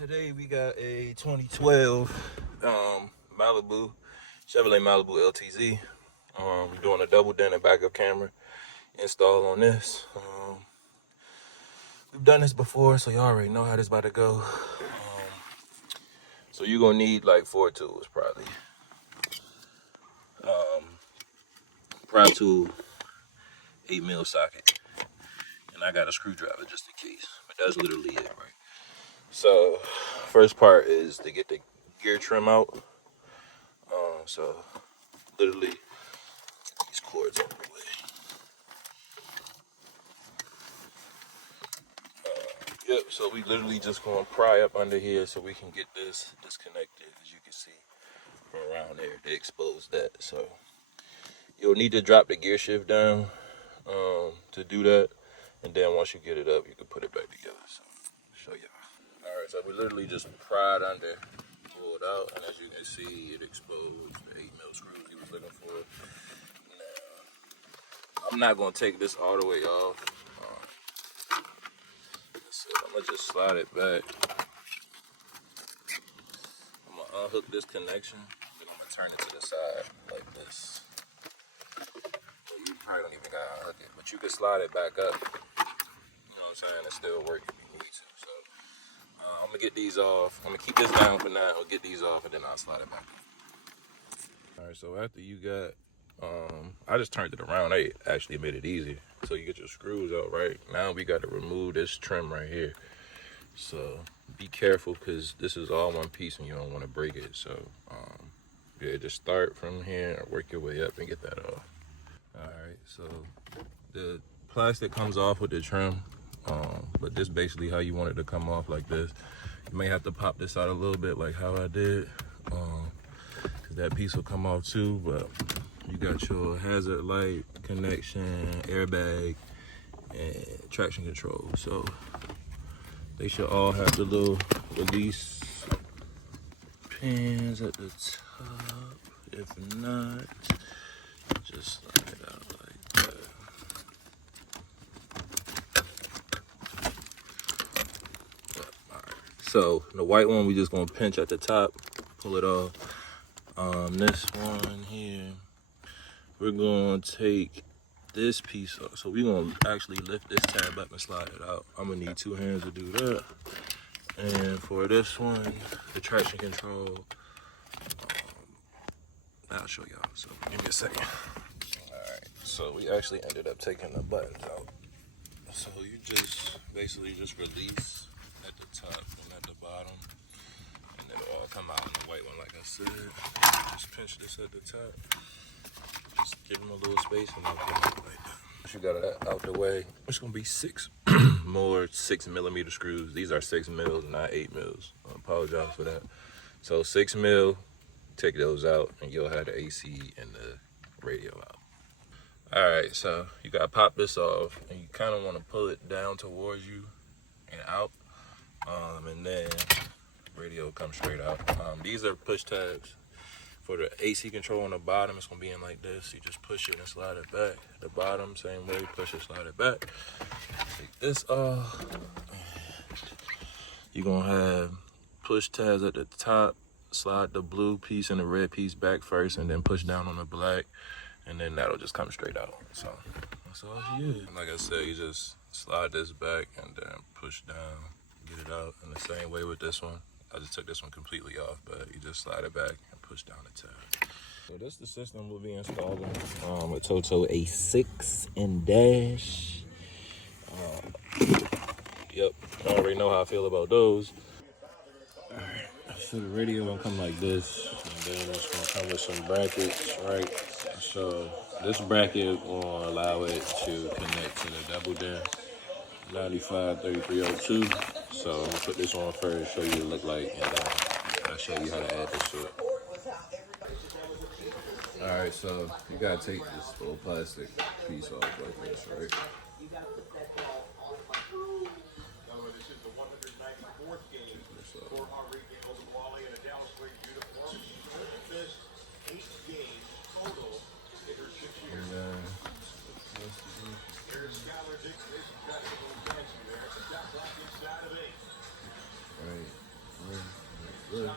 Today we got a 2012 Malibu, Chevrolet Malibu LTZ. We're doing a double den and backup camera install on this. We've done this before, so you already know how this about to go. So you're gonna need like 4 tools probably. Prime tool, 8mm socket, and I got a screwdriver just in case. But that's literally it, right? So first part is to get the gear trim out. So literally get these cords out of the way. Yep, so we literally just gonna pry up under here so we can get this disconnected. As you can see from around there, they exposed that. So you'll need to drop the gear shift down to do that. And then once you get it up, you can put it back together. So I'll show y'all. All right, so we literally just pried under, pulled out, and as you can see, it exposed the 8mm screws he was looking for. Now, I'm not gonna take this all the way off. So I'm gonna just slide it back. I'm gonna unhook this connection, then I'm gonna turn it to the side like this. You probably don't even gotta unhook it, but you can slide it back up. You know what I'm saying? It still work if you need to. So I'm gonna get these off. I'm gonna keep this down for now. I'll get these off and then I'll slide it back up. All right, so after you got, I just turned it around. I actually made it easier. So you get your screws out, right? Now we got to remove this trim right here. So be careful because this is all one piece and you don't want to break it. So yeah, just start from here and work your way up and get that off. All right, so the plastic comes off with the trim, but this basically how you want it to come off, like this. You may have to pop this out a little bit like how I did, because that piece will come off too. But you got your hazard light connection, airbag, and traction control. So they should all have the little release pins at the top. If not, just slide it out like that. Alright, so the white one we just gonna pinch at the top, pull it off. This one here, we're gonna take this piece off. So we're gonna actually lift this tab up and slide it out. I'm gonna need 2 hands to do that. And for this one, the traction control, I'll show y'all. So give me a second. Alright, so we actually ended up taking the buttons out. So you just basically just release at the top and at the bottom, and it'll all come out in the white one like I said. Just pinch this at the top. Just give them a little space and they'll come out like that. Once you got that out the way, it's gonna be 6 more 6mm screws. These are 6mm, not 8mm. I apologize for that. So 6mm, take those out and you'll have the AC and the radio out. All right, so you gotta pop this off and you kind of want to pull it down towards you and out, and then radio comes straight out. These are push tabs. For the AC control on the bottom, it's gonna be in like this. You just push it and slide it back. The bottom, same way, push it, slide it back. Take this off. You're gonna have push tabs at the top. Slide the blue piece and the red piece back first, and then push down on the black, and then that'll just come straight out. So that's all she is. Like I said, you just slide this back and then push down, get it out. And the same way with this one. I just took this one completely off, but you just slide it back and push down the tab. So this is the system we'll be installing. A ATOTO A6 and dash. Yep, I already know how I feel about those. Alright, so the radio gonna come like this, and then it's gonna come with some brackets, right? So this bracket will allow it to connect to the double den 953302. So I'm gonna put this on first, show you what it look like, and I'll show you how to add this to it. Alright, so you gotta take this little plastic piece off like this, right? good.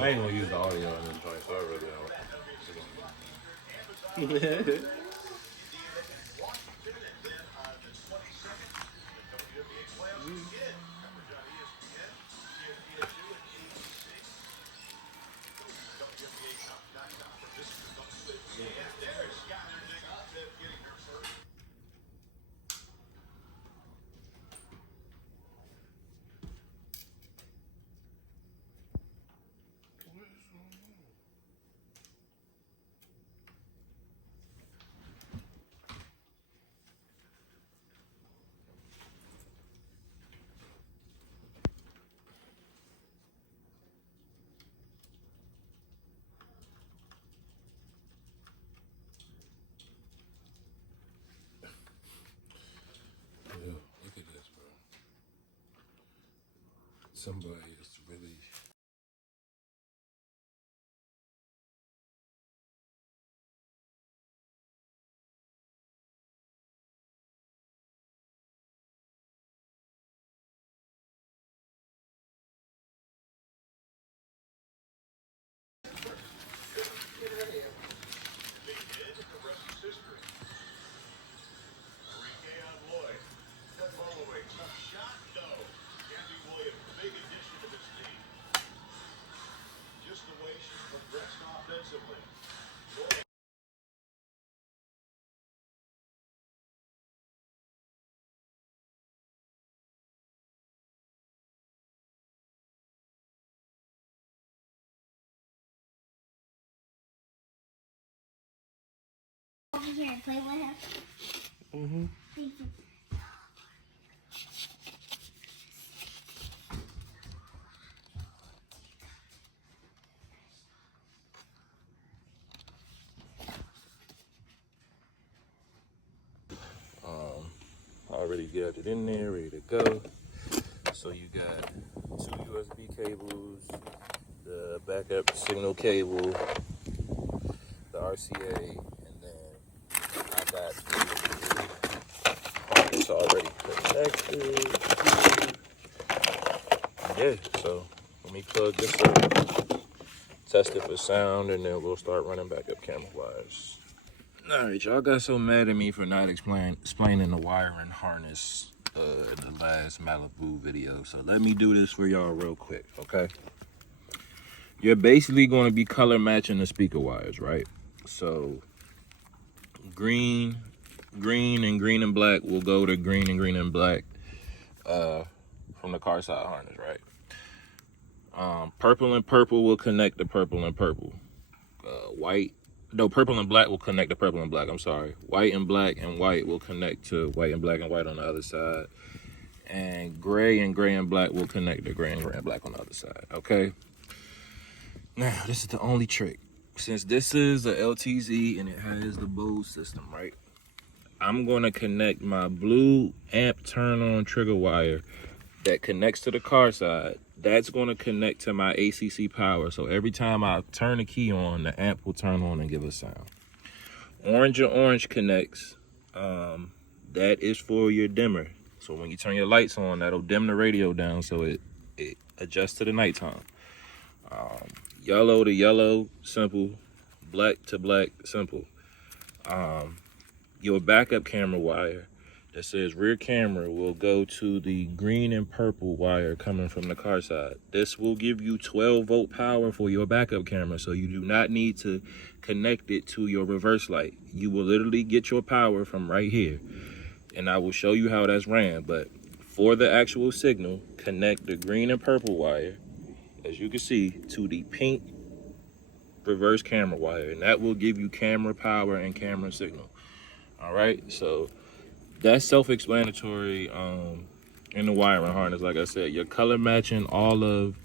I ain't gonna use the audio on this joint, so I really don't. Yeah, look at this, bro. Somebody is really. Over here and play with him. Mm-hmm. Thank you. Already got it in there, ready to go. So you got 2 USB cables, the backup signal cable, the RCA, and then I got it's already connected. Yeah, so let me plug this up, test it for sound, and then we'll start running backup camera wires. Alright, y'all got so mad at me for not explaining the wiring harness in the last Malibu video. So let me do this for y'all real quick, okay? You're basically going to be color matching the speaker wires, right? So green and black will go to green and black from the car side harness, right? Purple and purple will connect to purple and purple. Purple and black will connect to purple and black. I'm sorry. White and black and white will connect to white and white on the other side. And gray and black will connect to gray and black on the other side. Okay. Now, this is the only trick. Since this is a LTZ and it has the Bose system, right? I'm going to connect my blue amp turn on trigger wire that connects to the car side. That's going to connect to my ACC power. So every time I turn the key on, the amp will turn on and give a sound. Orange and orange connects. That is for your dimmer. So when you turn your lights on, that'll dim the radio down so it adjusts to the nighttime. Yellow to yellow, simple. Black to black, simple. Your backup camera wire that says rear camera will go to the green and purple wire coming from the car side. This will give you 12-volt power for your backup camera, so you do not need to connect it to your reverse light. You will literally get your power from right here, and I will show you how that's ran. But for the actual signal, connect the green and purple wire, as you can see, to the pink reverse camera wire, and that will give you camera power and camera signal. All right, so that's self-explanatory in the wiring harness. Like I said, you're color matching all of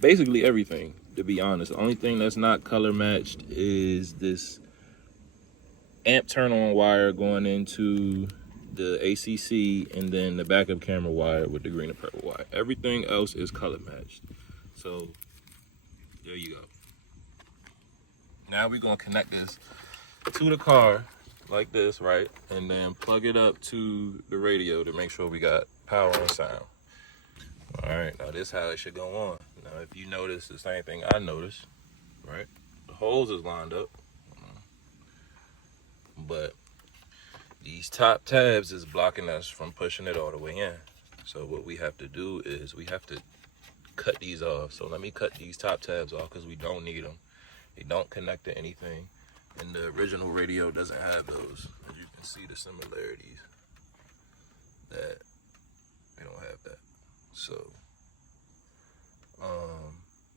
basically everything, to be honest. The only thing that's not color matched is this amp turn on wire going into the ACC, and then the backup camera wire with the green and purple wire. Everything else is color matched. So there you go. Now we're gonna connect this to the car like this, right? And then plug it up to the radio to make sure we got power and sound. All right, now this is how it should go on. Now if you notice the same thing I noticed, right? The hose is lined up, but these top tabs is blocking us from pushing it all the way in. So what we have to do is we have to cut these off. So let me cut these top tabs off because we don't need them. They don't connect to anything. And the original radio doesn't have those. As you can see the similarities, that they don't have that. So,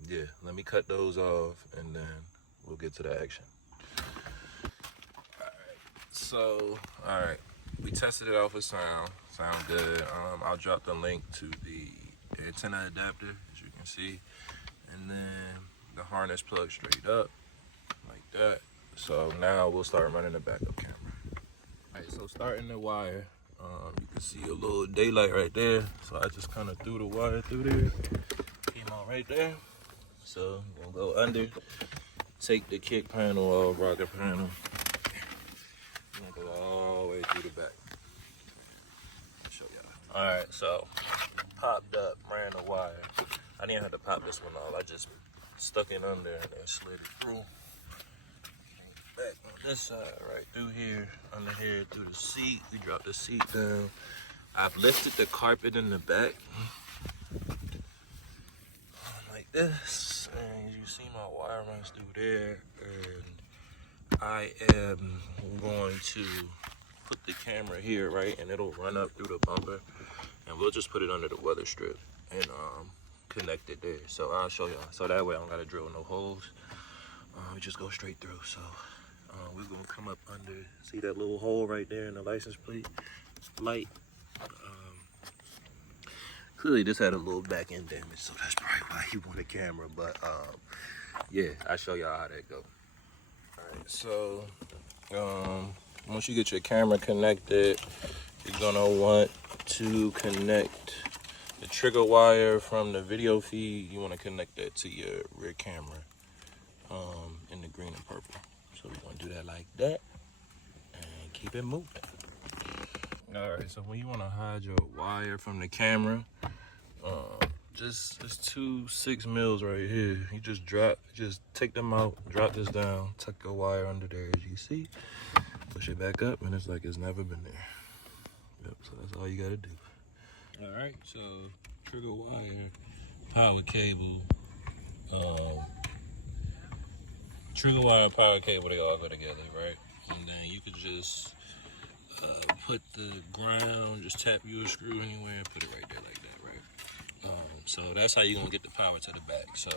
yeah, let me cut those off and then we'll get to the action. All right, we tested it out for sound good. I'll drop the link to the antenna adapter, as you can see, and then the harness plugs straight up like that. So now we'll start running the backup camera. All right, so starting the wire, you can see a little daylight right there. So I just kind of threw the wire through there, came out right there. So I'm gonna go under, take the kick panel off, rocker panel. I'm gonna go all the way through the back. I'll show y'all. All right, so popped up, ran the wire. I didn't have to pop this one off. I just stuck it under and then slid it through. Back on this side, right through here, under here, through the seat. We dropped the seat down. I've lifted the carpet in the back like this, and you see my wire runs through there. And I am going to put the camera here, right, and it'll run up through the bumper, and we'll just put it under the weather strip and connect it there. So I'll show y'all. So that way I don't gotta drill no holes. We just go straight through. So we're gonna come up under, see that little hole right there in the license plate light. Clearly this had a little back end damage, so that's probably why you want a camera. But yeah, I'll show y'all how that go. All right, so once you get your camera connected, you're gonna want to connect the trigger wire from the video feed. You want to connect that to your rear camera in the green and purple. So we're gonna do that like that and keep it moving. All right, so when you want to hide your wire from the camera, just 2 6mm right here. You just take them out, drop this down, tuck your wire under there as you see, push it back up, and it's like it's never been there. Yep, so that's all you gotta do. All right, so trigger wire, power cable, they all go together, right? And then you could just put the ground, just tap your screw anywhere and put it right there like that, right? So that's how you're gonna get the power to the back. So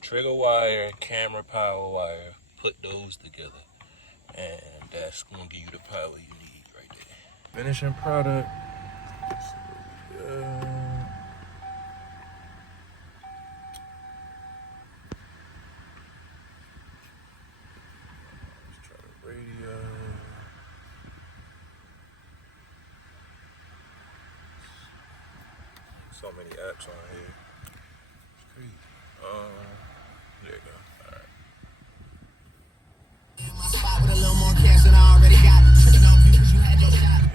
trigger wire, camera power wire, put those together, and that's gonna give you the power you need right there. Finishing product. Let's try the radio. So many apps on here. It's crazy. There you go. All right.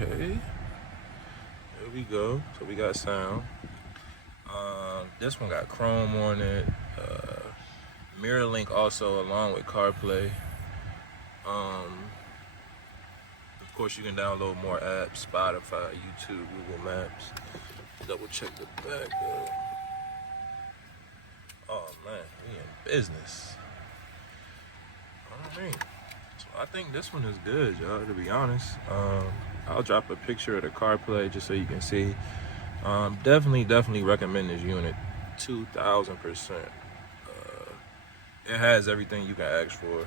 Okay. There we go. So we got sound. This one got Chrome on it. Mirror link also along with CarPlay. Of course, you can download more apps: Spotify, YouTube, Google Maps. Double check the back though. Oh man, we in business. All right. So I think this one is good, y'all, to be honest. I'll drop a picture of the CarPlay just so you can see. Definitely recommend this unit, 2,000%. It has everything you can ask for.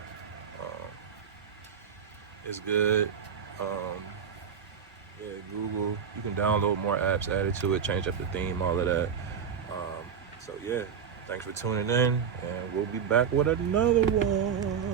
It's good. Yeah, You can download more apps added to it, change up the theme, all of that. So yeah, thanks for tuning in, and we'll be back with another one.